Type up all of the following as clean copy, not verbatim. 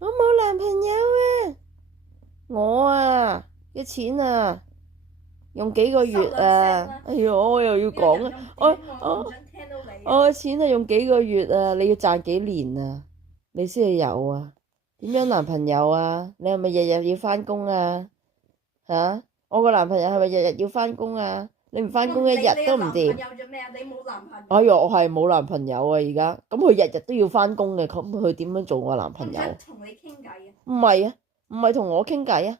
我冇男朋友啊，我啊嘅錢啊，用幾個月啊，哎呀，我又要講啊，我嘅錢啊用幾個月啊，你要賺幾年啊，你先係有啊？點樣男朋友啊？你係咪日日要返工啊？吓？我個男朋友係咪日日要返工啊？你唔返工一日都唔掂。你做咩啊？你冇男朋友。哎呀，我係冇男朋友啊，而家咁佢日日都要返工嘅，咁佢點樣做我男朋友？同你傾偈啊？唔係啊，唔係同我傾偈啊。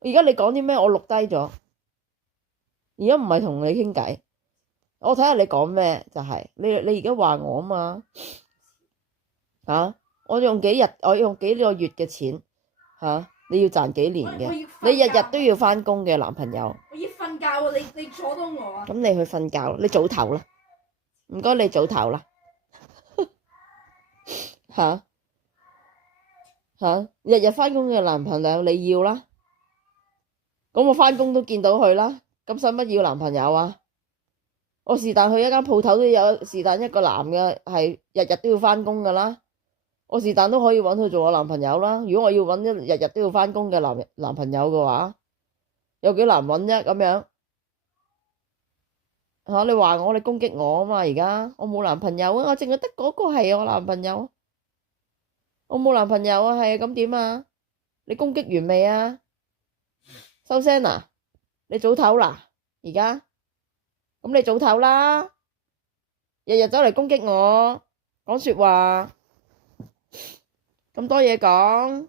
而家你講啲咩？我錄低咗。而家唔係同你傾偈，我睇下你講咩就係、你而家話我啊嘛嚇？我用幾日，我用幾個月嘅錢嚇？你要賺幾年嘅？你日日都要返工嘅男朋友。我要瞓覺啊！你阻到我啊！咁你去瞓覺啦，你早唞啦，唔該你早唞啦嚇嚇！日日返工嘅男朋友你要啦，咁我返工都見到佢啦，咁使乜要男朋友啊？我是但去一間鋪頭都有是但一個男嘅係日日都要返工噶啦，我是但都可以揾佢做我男朋友啦。如果我要揾一日日都要返工嘅男朋友嘅話，有幾難揾啫？咁樣嚇你話我，你攻擊我啊嘛？而家我冇男朋友啊，我淨係得嗰個係我男朋友，我冇男朋友啊，係咁點啊？你攻擊完未啊？收聲啊！你早唞啦，而家咁你早唞啦，日日走嚟攻擊我，講說話咁多嘢講。